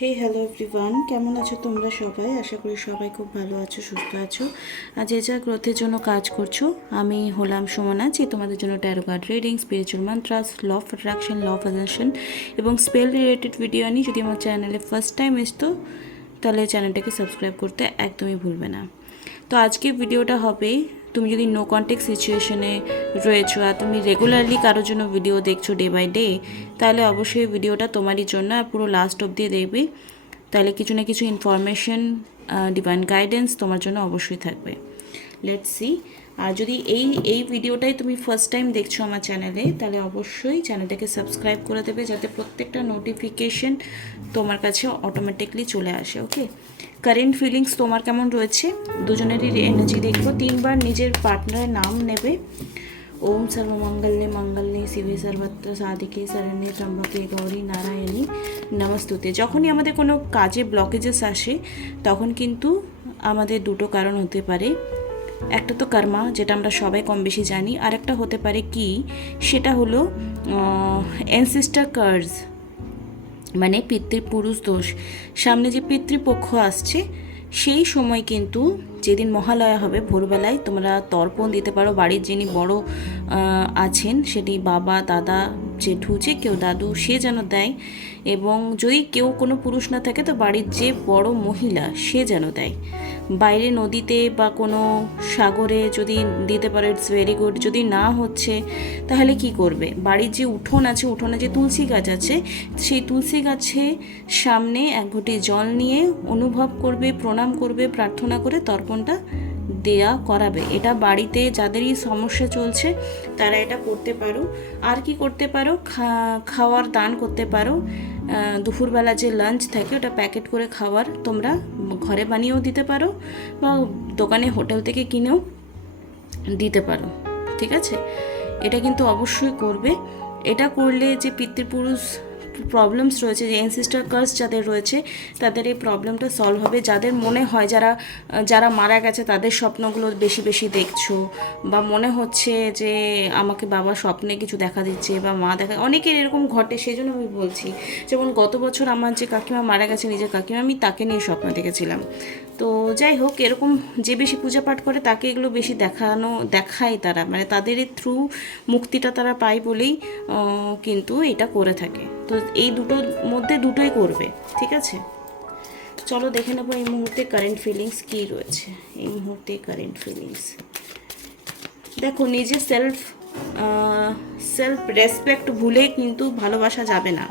হে hello everyone, কেমন আছো তোমরা সবাই? আশা করি সবাই খুব ভালো আছো, সুস্থ আছো আর যে যা গ্রোথের জন্য কাজ করছো। আমি হলাম সুমনা, যে তোমাদের জন্য tarot card reading, spiritual mantras, law of attraction, law of attraction এবং স্পেল রিলেটেড ভিডিও আনি। যদি আমার চ্যানেলে ফার্স্ট টাইম এসতো তাহলে চ্যানেলটাকে সাবস্ক্রাইব করতে একদমই ভুলবে না। তো আজকে ভিডিওটা হবে, তুমি যদি নো কন্ট্যাক্ট সিচুয়েশনে রয়েছো আর তুমি রেগুলারলি কারোর জন্য ভিডিও দেখছো ডে বাই ডে, তাহলে অবশ্যই ভিডিওটা তোমারই জন্য আর পুরো লাস্ট অবধি দেখবে। তাহলে কিছু না কিছু ইনফরমেশন, ডিভাইন গাইডেন্স তোমার জন্য অবশ্যই থাকবে। Let's see. আর যদি এই ভিডিওটাই তুমি ফার্স্ট টাইম দেখছো আমার চ্যানেলে, তাহলে অবশ্যই চ্যানেলটাকে সাবস্ক্রাইব করে দেবে, যাতে প্রত্যেকটা নোটিফিকেশন তোমার কাছে অটোমেটিকলি চলে আসে। ওকে, কারেন্ট ফিলিংস তোমার কেমন রয়েছে, দুজনেরই এনার্জি দেখবো। 3বার নিজের পার্টনারের নাম নেবে। ওম সর্বমঙ্গলে মঙ্গলে শিবে সর্বত্র সাধিকে শরণ্যে ত্র্যম্বকে গৌরী নারায়ণী নমস্তুতে। যখনই আমাদের কোনো কাজে ব্লকেজেস আসে, তখন কিন্তু আমাদের দুটো কারণ হতে পারে। একটা তো কর্মা, যেটা আমরা সবাই কম বেশি জানি, আর একটা হতে পারে কি, সেটা হলো অ্যানসেস্টর কার্স, মানে পিতৃপুরুষ দোষ। সামনে যে পিতৃপক্ষ আসছে, সেই সময় কিন্তু যেদিন মহালয়া হবে ভোরবেলায় তোমরা তর্পণ দিতে পারো। বাড়ির যিনি বড় আছেন, সেটি বাবা, দাদা, জেঠু, যে কেউ, দাদু, সে যেন দেয়। এবং যদি কেউ কোনো পুরুষ না থাকে, তো বাড়ির যে বড় মহিলা সে যেন দেয়। বাইরে নদীতে বা কোনো সাগরে যদি দিতে পারো, ইটস ভেরি গুড। যদি না হচ্ছে, তাহলে কি করবে? বাড়ির যে উঠোন আছে, উঠোনে যে তুলসী গাছ আছে, সেই তুলসী গাছে সামনে এক ঘটি জল নিয়ে অনুভব করবে, প্রণাম করবে, প্রার্থনা করে তর্পণটা দেয়া করাবে। এটা বাড়িতে যাদেরই সমস্যা চলছে তারা এটা করতে পারো। আর কি করতে পারো? খাওয়ার দান করতে পারো। দুপুরবেলা যে লাঞ্চ থাকে, ওটা প্যাকেট করে খাবার তোমরা ঘরে বানিয়েও দিতে পারো, বা দোকানে হোটেল থেকে কিনেও দিতে পারো। ঠিক আছে, এটা কিন্তু অবশ্যই করবে। এটা করলে যে পিতৃপুরুষ প্রবলেমস রয়েছে, যে অ্যানসেস্টর কার্স যাদের রয়েছে, তাদের এই প্রবলেমটা সলভ হবে। যাদের মনে হয় যারা যারা মারা গেছে তাদের স্বপ্নগুলো বেশি বেশি দেখছো, বা মনে হচ্ছে যে আমাকে বাবা স্বপ্নে কিছু দেখা দিচ্ছে বা মা দেখা, অনেকের এরকম ঘটে। সেই জন্য আমি বলছি, যেমন গত বছর আমার যে কাকিমা মারা গেছে, নিজের কাকিমা, আমি তাকে নিয়ে স্বপ্ন দেখেছিলাম। তো যাই হোক, এরকম যে বেশি পূজা পাঠ করে তাকে এগুলো বেশি দেখায় তারা, মানে তাদের থ্রু মুক্তিটা তারা পায় বলেই কিন্তু এটা করে থাকে। তো এই দুটোর মধ্যে দুটোই করবে। ঠিক আছে, চলো দেখে নেবো এই মুহূর্তে কারেন্ট ফিলিংস কী রয়েছে। এই মুহূর্তে কারেন্ট ফিলিংস দেখো, নিজের সেলফ রেসপেক্ট ভুলে কিন্তু ভালোবাসা যাবে না।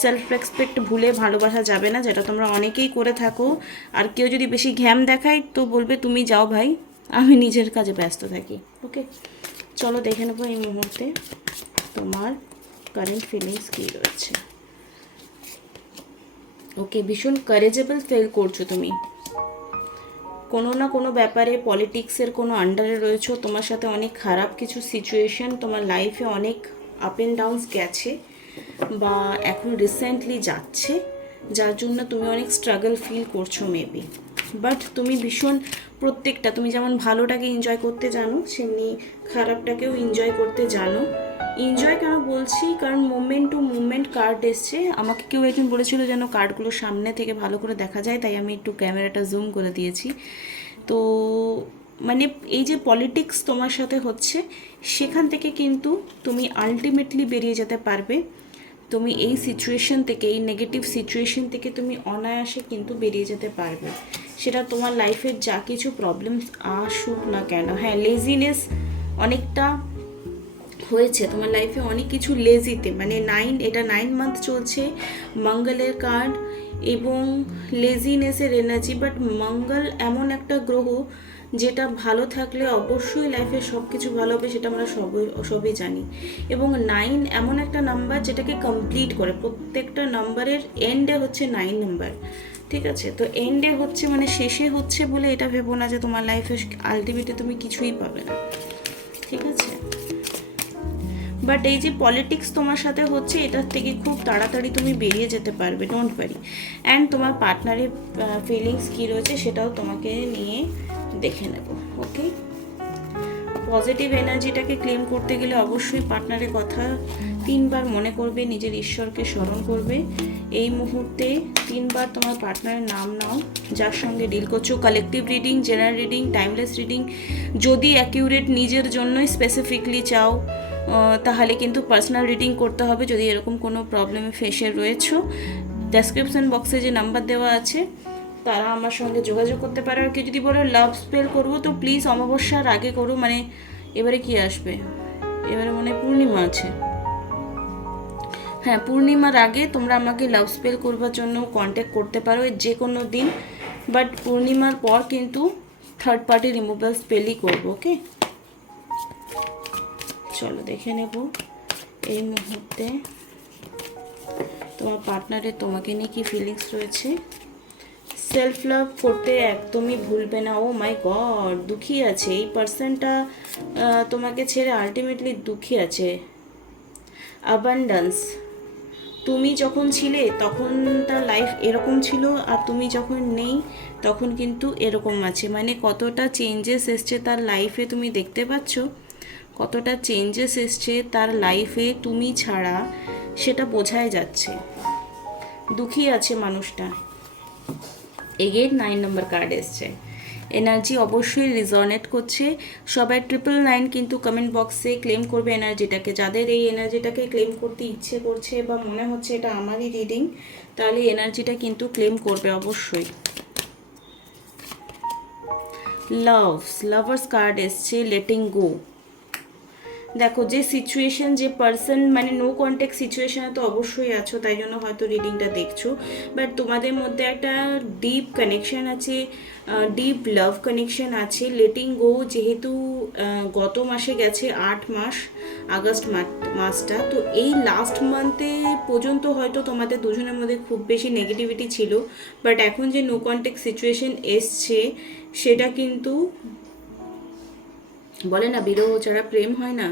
সেলফ রেসপেক্ট ভুলে ভালোবাসা যাবে না, যেটা তোমরা অনেকেই করে থাকো। আর কেউ যদি বেশি ঘ্যাম দেখায়, তো বলবে তুমি যাও ভাই, আমি নিজের কাজে ব্যস্ত থাকি। ওকে, চলো দেখে নেবো এই মুহূর্তে তোমার কারেন্ট ফিলিংস কী রয়েছে। ওকে, ভীষণ কারেজেবল ফিল করছো তুমি। কোনো না কোনো ব্যাপারে পলিটিক্সের কোনো আন্ডারে রয়েছো। তোমার সাথে অনেক খারাপ কিছু সিচুয়েশন তোমার লাইফে, অনেক আপ অ্যান্ড ডাউনস গেছে বা এখন রিসেন্টলি যাচ্ছে, যার জন্য তুমি অনেক স্ট্রাগল ফিল করছো মেবি। বাট তুমি ভীষণ প্রত্যেকটা, তুমি যেমন ভালোটাকে এনজয় করতে জানো, সেমনি খারাপটাকেও এনজয় করতে জানো। এনজয় কেন বলছি, কারণ মুভমেন্ট টু মুভমেন্ট কার্ড এসছে। আমাকে কেউ একজন বলেছিল যেন কার্ডগুলো সামনে থেকে ভালো করে দেখা যায়, তাই আমি একটু ক্যামেরাটা জুম করে দিয়েছি। তো মানে এই যে পলিটিক্স তোমার সাথে হচ্ছে, সেখান থেকে কিন্তু তুমি আলটিমেটলি বেরিয়ে যেতে পারবে। তুমি এই সিচুয়েশন থেকে, এই নেগেটিভ সিচুয়েশন থেকে তুমি অনায়াসে কিন্তু বেরিয়ে যেতে পারবে। সেটা তোমার লাইফের যা কিছু প্রবলেমস আসুক না কেন। হ্যাঁ, লেজিনেস অনেকটা হয়েছে তোমার লাইফে, অনেক কিছু লেজিতে, মানে এটা 9 মান্থ চলছে মঙ্গলের কার্ড এবং লেজিনেসের এনার্জি। বাট মঙ্গল এমন একটা গ্রহ যেটা ভালো থাকলে অবশ্যই লাইফে সব কিছু ভালো হবে, সেটা আমরা সবই জানি। এবং 9 এমন একটা নাম্বার যেটাকে কমপ্লিট করে, প্রত্যেকটা নাম্বারের এন্ডে হচ্ছে 9 নাম্বার। ঠিক আছে, তো এন্ডে হচ্ছে মানে শেষে হচ্ছে বলে এটা ভেবো না যে তোমার লাইফে আলটিমেটলি তুমি কিছুই পাবে না। ঠিক আছে, বাট এই যে পলিটিক্স তোমার সাথে হচ্ছে, এটার থেকে খুব তাড়াতাড়ি তুমি বেরিয়ে যেতে পারবে, ডোন্ট ওয়ারি। অ্যান্ড তোমার পার্টনারের ফিলিংস কী রয়েছে সেটাও তোমাকে নিয়ে দেখে নেব। ওকে, পজিটিভ এনার্জিটাকে ক্লেম করতে গেলে অবশ্যই পার্টনারের কথা 3বার মনে করবে, নিজের ঈশ্বরকে স্মরণ করবে এই মুহূর্তে 3বার তোমার পার্টনারের নাম নাও, যার সঙ্গে ডিল করছো। Collective reading, general reading, timeless reading. যদি অ্যাকিউরেট নিজের জন্যই স্পেসিফিকলি চাও তাহলে কিন্তু পার্সোনাল রিডিং করতে হবে। যদি এরকম কোনো প্রবলেমে ফেসে রয়েছো, ডেসক্রিপশন বক্সে যে নাম্বার দেওয়া আছে তারা আমার সঙ্গে যোগাযোগ করতে পারে। আর কেউ যদি বলো লাভ স্পেল করবো, তো প্লিজ অমাবস্যার আগে করো। মানে এবারে কি আসবে, এবারে মনে হয় পূর্ণিমা আছে, হ্যাঁ পূর্ণিমার আগে তোমরা আমাকে লাভ স্পেল করবার জন্য কন্ট্যাক্ট করতে পারো যে কোনো দিন, বাট পূর্ণিমার পর কিন্তু থার্ড পার্টি রিমুভাল স্পেলই করবো। ওকে, চলো দেখে নেব এই মুহূর্তে তোমার পার্টনারের তোমাকে নিয়ে কী ফিলিংস রয়েছে। সেলফ লাভ করতে একদমই ভুলবে না। ও মাই গড, দুঃখী আছে এই পার্সনটা, তোমাকে ছেড়ে আলটিমেটলি দুঃখী আছে। অ্যাবান্ডেন্স, তুমি যখন ছিলে তখন তার লাইফ এরকম ছিল, আর তুমি যখন নেই তখন কিন্তু এরকম আছে। মানে কতটা চেঞ্জেস এসছে তার লাইফে তুমি দেখতে পাচ্ছ, কতটা চেঞ্জেস এসছে তার লাইফে তুমি ছাড়া, সেটা বোঝাই যাচ্ছে। দুঃখী আছে মানুষটা। এগেন 9 নম্বর কার্ড এসছে। এনার্জি অবশ্যই রিজনেট করছে। সবাই 999 কিন্তু কমেন্ট বক্সে ক্লেম করবে এনার্জিটাকে। যাদের এই এনার্জিটাকে ক্লেম করতে ইচ্ছে করছে বা মনে হচ্ছে এটা আমারই রিডিং, তাহলে এনার্জিটা কিন্তু ক্লেম করবে অবশ্যই। লাভার্স কার্ড এসছে, লেটিং গো। দেখো যে সিচুয়েশন, যে পার্সন, মানে নো কন্ট্যাক্ট সিচুয়েশনে তো অবশ্যই আছো, তাই জন্য হয়তো রিডিংটা দেখছো। বাট তোমাদের মধ্যে একটা ডিপ কানেকশন আছে, ডিপ লাভ কানেকশন আছে। লেটিং গো যেহেতু গত মাসে গেছে 8 মাস, আগস্ট মাসটা, তো এই লাস্ট মান্থে পর্যন্ত হয়তো তোমাদের দুজনের মধ্যে খুব বেশি নেগেটিভিটি ছিল। বাট এখন যে নো কন্ট্যাক্ট সিচুয়েশন এসছে, সেটা কিন্তু বলে না বিরহ ছাড়া প্রেম হয় না,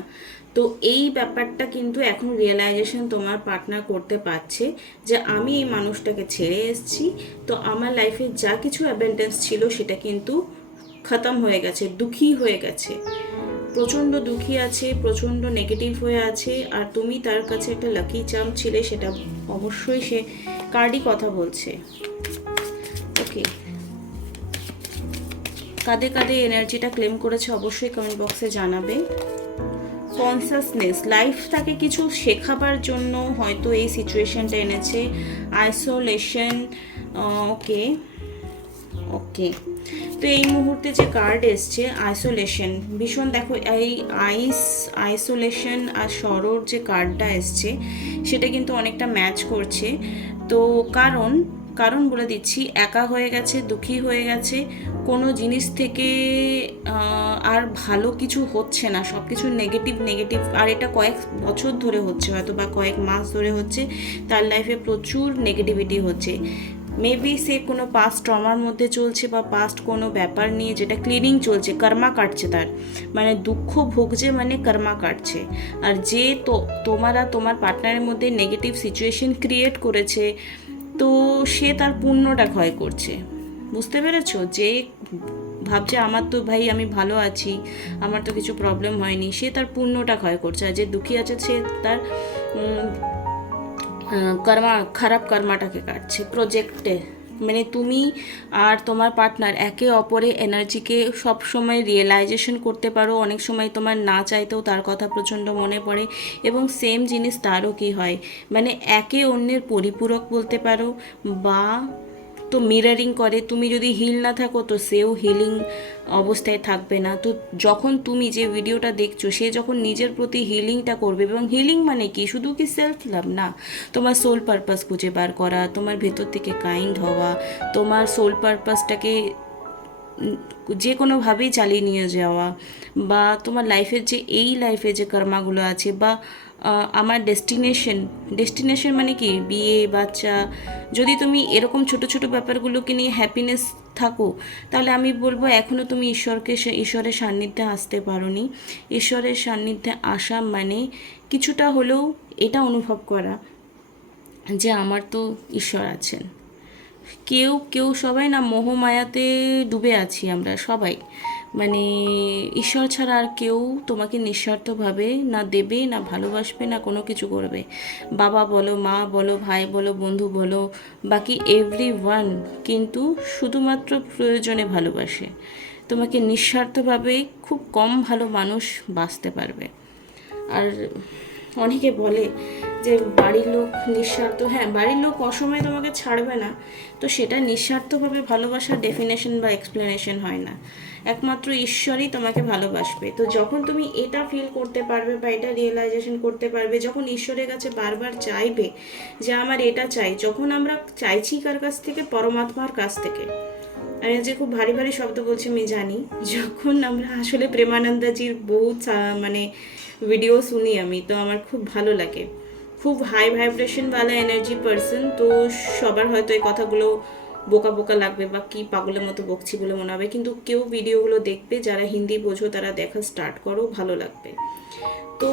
তো এই ব্যাপারটা কিন্তু এখন রিয়েলাইজেশন তোমার পার্টনার করতে পারছে যে আমি এই মানুষটাকে ছেড়ে এসেছি, তো আমার লাইফে যা কিছু অ্যাবেন্ডেন্স ছিল সেটা কিন্তু খতম হয়ে গেছে, দুঃখী হয়ে গেছে, প্রচণ্ড দুঃখী আছে, প্রচণ্ড নেগেটিভ হয়ে আছে। আর তুমি তার কাছে একটা লাকি চার্ম ছিলে, সেটা অবশ্যই সে কার্ডই কথা বলছে। ওকে, কাঁধে কাঁধে এনার্জিটা ক্লেম করেছে অবশ্যই কমেন্ট বক্সে জানাবে। কনসাসনেস, লাইফ তাকে কিছু শেখাবার জন্য হয়তো এই সিচুয়েশনটা এনেছে। আইসোলেশন, ওকে ওকে। তো এই মুহূর্তে যে কার্ড এসছে আইসোলেশন, ভীষণ দেখো এই আইসোলেশন আর সরোর যে কার্ডটা এসছে সেটা কিন্তু অনেকটা ম্যাচ করছে। তো কারণ বলে দিচ্ছি, একা হয়ে গেছে, দুঃখী হয়ে গেছে, কোনো জিনিস থেকে আর ভালো কিছু হচ্ছে না, সব কিছু নেগেটিভ, আর এটা কয়েক বছর ধরে হচ্ছে, হয়তো বা কয়েক মাস ধরে হচ্ছে। তার লাইফে প্রচুর নেগেটিভিটি হচ্ছে। মেবি সে কোনো পাস্ট ট্রমার মধ্যে চলছে, বা পাস্ট কোনো ব্যাপার নিয়ে যেটা ক্লিনিং চলছে, কর্মা কাটছে তার, মানে দুঃখ ভোগছে, মানে কর্মা কাটছে। আর যে তোমার পার্টনারের মধ্যে নেগেটিভ সিচুয়েশন ক্রিয়েট করেছে, তো সে তার পুণ্যটা ক্ষয় করছে। বুঝতে পেরেছো? যে ভাবছে আমার তো ভাই আমি ভালো আছি, আমার তো কিছু প্রবলেম হয়নি, সে তার পুণ্যটা ক্ষয় করছে। আর যে দুঃখী আছে সে তার খারাপ কর্মাটাকে কাটছে প্রজেক্টে। মানে তুমি আর তোমার পার্টনার একে অপরের এনার্জিকে সবসময় রিয়েলাইজেশন করতে পারো। অনেক সময় তোমার না চাইতেও তার কথা প্রচণ্ড মনে পড়ে, এবং সেম জিনিস তারও কি হয়, মানে একে অন্যের পরিপূরক বলতে পারো, বা তো মিরারিং করে। তুমি যদি হিল না থাকো তো সেও হিলিং অবস্থায় থাকবে না। তো যখন তুমি যে ভিডিওটা দেখছো, সে যখন নিজের প্রতি হিলিংটা করবে, এবং হিলিং মানে কি, শুধু কি সেলফ লাভ না, তোমার সোল পারপাস খুঁজে বার করা, তোমার ভেতর থেকে কাইন্ড হওয়া, তোমার সোল পারপাসটাকে যে কোনোভাবেই চালিয়ে নিয়ে যাওয়া, বা তোমার লাইফের যে এই লাইফে যে কর্মাগুলো আছে, বা আমার ডেস্টিনেশন মানে কি, বিয়ে, বাচ্চা, যদি তুমি এরকম ছোট ছোট ব্যাপারগুলোকে নিয়ে হ্যাপিনেস থাকো, তাহলে আমি বলবো এখনও তুমি ঈশ্বরের সান্নিধ্যে আসতে পারোনি। ঈশ্বরের সান্নিধ্যে আসা মানে কিছুটা হলেও এটা অনুভব করা যে আমার তো ঈশ্বর আছেন। কেউ সবাই না মোহমায়াতে ডুবে আছি আমরা সবাই, মানে ঈশ্বর ছাড়া আর কেউ তোমাকে নিঃস্বার্থভাবে না দেবে, না ভালোবাসবে, না কোনো কিছু করবে। বাবা বলো, মা বলো, ভাই বলো, বন্ধু বলো, বাকি এভরিওয়ান কিন্তু শুধুমাত্র প্রয়োজনে ভালোবাসে। তোমাকে নিঃস্বার্থভাবে খুব কম ভালো মানুষ বাঁচতে পারবে। আর অনেকে বলে যে বাড়ির লোক নিঃস্বার্থ, হ্যাঁ বাড়ির লোক অসময়ে তোমাকে ছাড়বে না, তো সেটা নিঃস্বার্থভাবে ভালোবাসার ডেফিনেশন বা এক্সপ্লেনেশন হয় না। একমাত্র ঈশ্বরই তোমাকে ভালোবাসবে। তো যখন তুমি এটা ফিল করতে পারবে বা এটা রিয়েলাইজেশন করতে পারবে, যখন ঈশ্বরের কাছে বারবার চাইবে যে আমার এটা চাই, যখন আমরা চাইছি কার কাছ থেকে? পরমাত্মার কাছ থেকে। আমি আজকে খুব ভারী ভারী শব্দ বলছি আমি জানি। যখন আমরা আসলে প্রেমানন্দাজির বহু মানে ভিডিও শুনি আমি, তো আমার খুব ভালো লাগে। খুব হাই ভাইব্রেশনওয়ালা এনার্জি পার্সন, তো সবার হয়তো এই কথাগুলো বোকা বোকা লাগবে বা কি পাগলের মতো বকছি বলে মনে হবে, কিন্তু কেউ ভিডিওগুলো দেখবে, যারা হিন্দি বোঝো তারা দেখা স্টার্ট করো, ভালো লাগবে। তো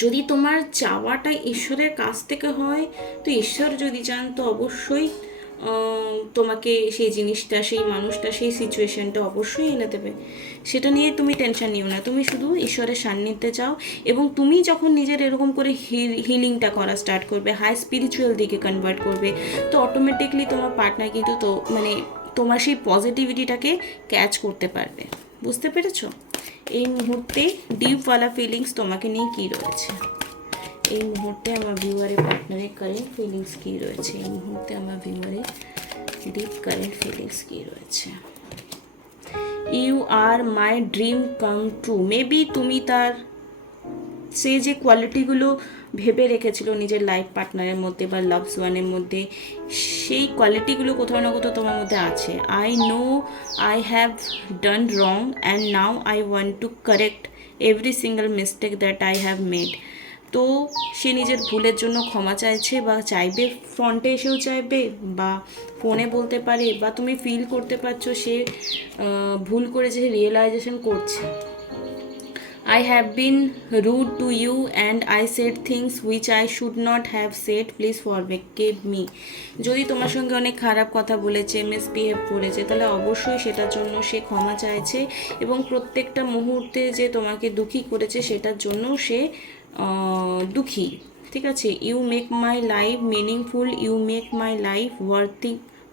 যদি তোমার চাওয়াটা ঈশ্বরের কাছ থেকে হয়, তো ঈশ্বর যদি চান তো অবশ্যই তোমাকে সেই জিনিসটা, সেই মানুষটা, সেই সিচুয়েশনটা অবশ্যই এনে দেবে। সেটা নিয়ে তুমি টেনশন নিও না, তুমি শুধু ঈশ্বরের সান্নিধ্যে যাও। এবং তুমি যখন নিজের এরকম করে হিলিংটা করা স্টার্ট করবে, হাই স্পিরিচুয়াল দিকে কনভার্ট করবে, তো অটোমেটিকলি তোমার পার্টনার কিন্তু তো মানে তোমার সেই পজিটিভিটিটাকে ক্যাচ করতে পারবে। বুঝতে পেরেছো? এই মুহূর্তে ডিপওয়ালা ফিলিংস তোমাকে নিয়ে কী রয়েছে? এই মুহূর্তে আমার ভিউয়ারের পার্টনারের কারেন্ট ফিলিংস কী রয়েছে? এই মুহূর্তে আমার ভিউয়ারের ডিপ কারেন্ট ফিলিংস কী রয়েছে? You are my dream come true. Maybe তুমি তার সে যে কোয়ালিটিগুলো ভেবে রেখেছিল নিজের লাইফ পার্টনারের মধ্যে বা লাভস ওয়ানের মধ্যে, সেই কোয়ালিটিগুলো কোথাও না কোথাও তোমার মধ্যে আছে। I know I have done wrong and now I want two correct every single mistake that I have made. তো সে নিজের ভুলের জন্য ক্ষমা চাইছে বা চাইবে, ফ্রন্টে এসেও চাইবে বা ফোনে বলতে পারে, বা তুমি ফিল করতে পারছো সে ভুল করেছে, রিয়েলাইজেশন করছে। I have been rude to you and I said things which I should not have said. Please forgive me. যদি তোমার সঙ্গে অনেক খারাপ কথা বলেছে, মিসবিহেভ করেছে, তাহলে অবশ্যই সেটার জন্য সে ক্ষমা চাইছে। এবং প্রত্যেকটা মুহূর্তে যে তোমাকে দুঃখী করেছে সেটার জন্য সে দুঃখী। ঠিক আছে? You make my life meaningful, you make my life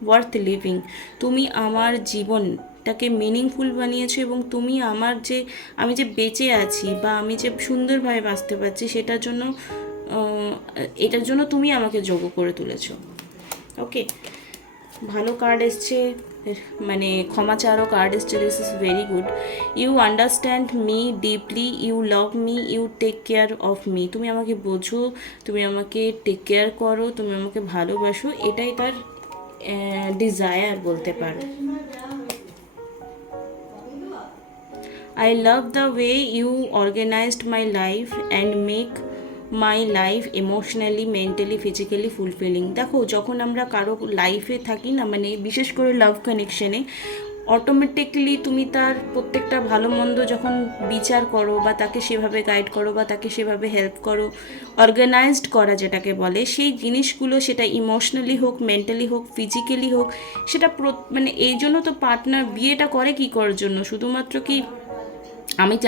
worth living. তুমি আমার জীবনটাকে মিনিংফুল বানিয়েছো, এবং তুমি আমার যে আমি যে বেঁচে আছি বা আমি যে সুন্দরভাবে বাঁচতে পারছি সেটার জন্য এটার জন্য তুমি আমাকে যোগ্য করে তুলেছো। ওকে, ভালো কার্ড এসছে, মানে ক্ষমা চারও কার্ড এসছে। This is very good. You understand me deeply, you love me, you take care of me. তুমি আমাকে বোঝো, তুমি আমাকে টেক কেয়ার করো, তুমি আমাকে ভালোবাসো, এটাই তার ডিজায়ার বলতে পারো। I love the way you organized my life and make my life emotionally, mentally, physically fulfilling. দেখো, যখন আমরা কারো লাইফে থাকি না, মানে বিশেষ করে লাভ কানেকশনে, অটোমেটিকলি তুমি তার প্রত্যেকটা ভালো মন্দ যখন বিচার করো বা তাকে সেভাবে গাইড করো বা তাকে সেভাবে হেল্প করো, অর্গানাইজড করা যেটাকে বলে, সেই জিনিসগুলো সেটা ইমোশনালি হোক, মেন্টালি হোক, ফিজিক্যালি হোক, সেটা মানে এই জন্য তো পার্টনার বিয়েটা করে কী করার জন্য? শুধুমাত্র কি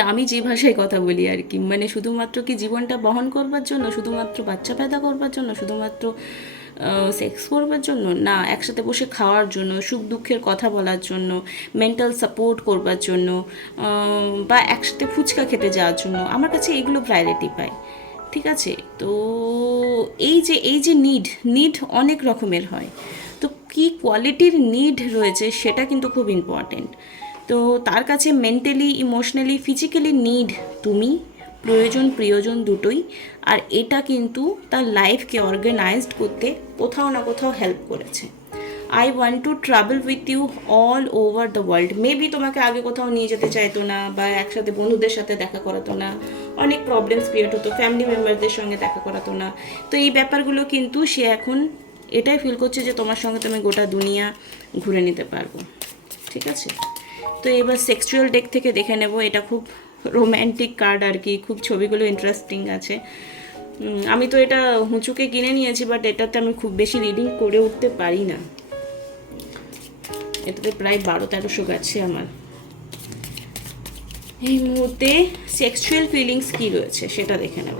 আমি যে ভাষায় কথা বলি আর কি, মানে শুধুমাত্র কি জীবনটা বহন করবার জন্য, শুধুমাত্র বাচ্চা পয়দা করবার জন্য, শুধুমাত্র সেক্স করবার জন্য না, একসাথে বসে খাওয়ার জন্য, সুখ দুঃখের কথা বলার জন্য, মেন্টাল সাপোর্ট করবার জন্য, বা একসাথে ফুচকা খেতে যাওয়ার জন্য। আমার কাছে এগুলো প্রায়োরিটি পায়। ঠিক আছে? তো এই যে নিড অনেক রকমের হয়। তো কী কোয়ালিটির নিড রয়েছে সেটা কিন্তু খুব ইম্পর্টেন্ট। তো তার কাছে মেন্টালি, ইমোশনালি, ফিজিক্যালি নিড তুমি, প্রিয়জন দুটোই। আর এটা কিন্তু তার লাইফকে অর্গানাইজড করতে কোথাও না কোথাও হেল্প করেছে। I want to travel with you all over the world. Maybe তোমাকে আগে কোথাও নিয়ে যেতে চাইতো না, বা একসাথে বন্ধুদের সাথে দেখা করাতো না, অনেক প্রবলেমস ক্রিয়েট হতো, ফ্যামিলি মেম্বারদের সঙ্গে দেখা করাতো না। তো এই ব্যাপারগুলো কিন্তু সে এখন এটাই ফিল করছে যে তোমার সঙ্গে তুমি গোটা দুনিয়া ঘুরে নিতে পারবো। ঠিক আছে? তো এবার সেক্সুয়াল ডেক থেকে দেখে নেব। এটা খুব রোম্যান্টিক কার্ড আর কি, খুব ছবিগুলো ইন্টারেস্টিং আছে। আমি তো এটা হুঁচুকে কিনে নিয়েছি, বাট এটাতে আমি খুব বেশি রিডিং করে উঠতে পারি না। এটাতে প্রায় 1200-1300 গেছে আমার। এই মুহূর্তে সেক্সুয়াল ফিলিংস কী রয়েছে সেটা দেখে নেব।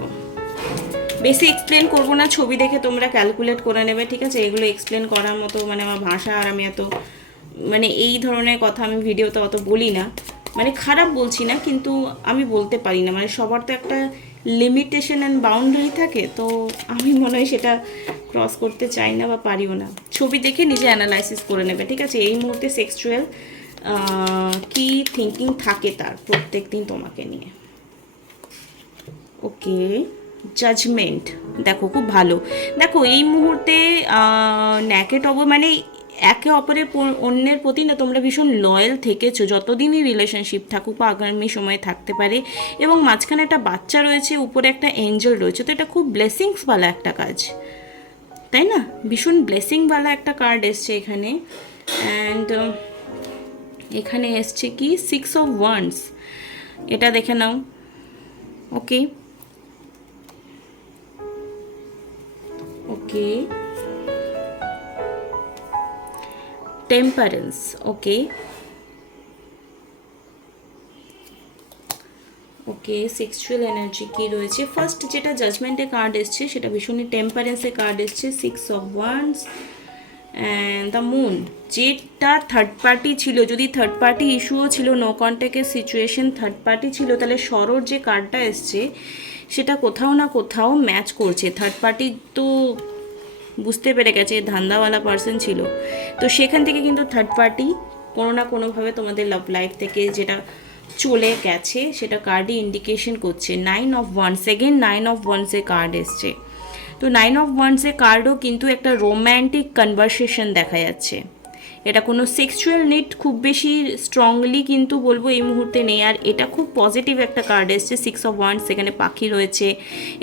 বেশি এক্সপ্লেন করবো না, ছবি দেখে তোমরা ক্যালকুলেট করে নেবে, ঠিক আছে? এগুলো এক্সপ্লেন করার মতো মানে আমার ভাষা, আর আমি এত মানে এই ধরনের কথা আমি ভিডিওতে অত বলি না, মানে খারাপ বলছি না, কিন্তু আমি বলতে পারি না, মানে সবার তো একটা লিমিটেশন অ্যান্ড বাউন্ডারি থাকে, তো আমি মনে হয় সেটা ক্রস করতে চাই না বা পারিও না। ছবি দেখে নিজে অ্যানালাইসিস করে নেবে, ঠিক আছে? এই মুহূর্তে সেক্সুয়াল কি থিঙ্কিং থাকে তার প্রত্যেক দিন তোমাকে নিয়ে। ওকে, জাজমেন্ট দেখো খুব ভালো। দেখো এই মুহূর্তে ন্যাকেট মানে একে অপরের অন্যের প্রতি না তোমরা ভীষণ লয়াল থেকেছো, যতদিনই রিলেশনশিপ থাকুক বা আগামী সময়ে থাকতে পারে, এবং মাঝখানে একটা বাচ্চা রয়েছে, উপরে একটা এঞ্জেল রয়েছে, তো এটা খুব ব্লেসিংসওয়ালা একটা কাজ, তাই না? ভীষণ ব্লেসিংওয়ালা একটা কার্ড এসছে এখানে। অ্যান্ড এখানে এসছে কি 6 অফ ওয়ান্ডস, এটা দেখে নাও। ওকে ওকে, টেম্পারেন্স, ওকে ওকে, সেক্সুয়াল এনার্জি কী রয়েছে? ফার্স্ট যেটা জাজমেন্টের কার্ড এসছে সেটা ভীষণই টেম্পারেন্সের কার্ড এসছে, 6 of wands and the moon. যেটা থার্ড পার্টি ছিল, যদি থার্ড পার্টি ইস্যুও ছিল, নো কন্ট্যাক্টের সিচুয়েশন, থার্ড পার্টি ছিল, তাহলে সরোর যে কার্ডটা এসছে সেটা কোথাও না কোথাও ম্যাচ করছে। থার্ড পার্টি তো বুঝতে পেরে গেছে ধান্দাওয়ালা পার্সন ছিল, তো সেখান থেকে কিন্তু থার্ড পার্টি কোনো না কোনোভাবে তোমাদের লাভ লাইফ থেকে যেটা চলে গেছে সেটা কার্ডই ইন্ডিকেশন করছে। 9 অফ ওয়ান্স, সেকেন্ড 9 অফ ওয়ান্সের কার্ড এসছে, তো 9 অফ ওয়ান্সের কার্ডও কিন্তু একটা রোম্যান্টিক কনভারসেশন দেখা যাচ্ছে। এটা কোনো সেক্সুয়াল নিড খুব বেশি স্ট্রংলি কিন্তু বলবো এই মুহূর্তে নেই, আর এটা খুব পজিটিভ একটা কার্ড এসছে 6 অফ ওয়ান্ডস। এখানে পাখি রয়েছে,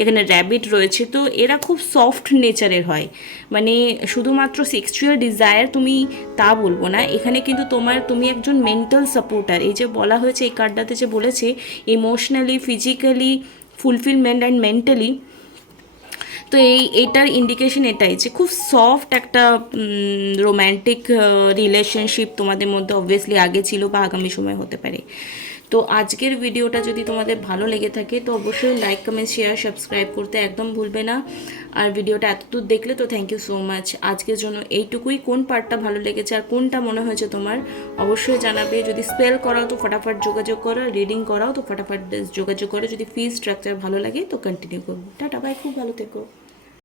এখানে র্যাবিট রয়েছে, তো এরা খুব সফট নেচারের হয়, মানে শুধুমাত্র সেক্সুয়াল ডিজায়ার তুমি তা বলবো না, এখানে কিন্তু তুমি একজন মেন্টাল সাপোর্টার। এই যে বলা হয়েছে এই কার্ডটাতে যে বলেছে emotionally, physically fulfilment and mentally, তো এইটার ইন্ডিকেশন এটাই যে খুব সফট একটা রোম্যান্টিক রিলেশনশিপ তোমাদের মধ্যে অবভিয়াসলি আগে ছিল বা আগামী সময় হতে পারে। তো আজকের ভিডিওটা যদি তোমাদের ভালো লেগে থাকে তো অবশ্যই লাইক, কমেন্ট, শেয়ার, সাবস্ক্রাইব করতে একদম ভুলবে না। আর ভিডিওটা এতদূর দেখলে তো থ্যাংক ইউ সো মাচ। আজকের জন্য এইটুকুই। কোন পার্টটা ভালো লেগেছে আর কোনটা মনে হয়েছে তোমার অবশ্যই জানাবে। যদি স্পেল করাও তো ফটাফট যোগাযোগ করো, রিডিং করাও তো ফটাফট যোগাযোগ করো। যদি ফি স্ট্রাকচার ভালো লাগে তো কন্টিনিউ করবো। টাটা বাই, খুব ভালো থেকো।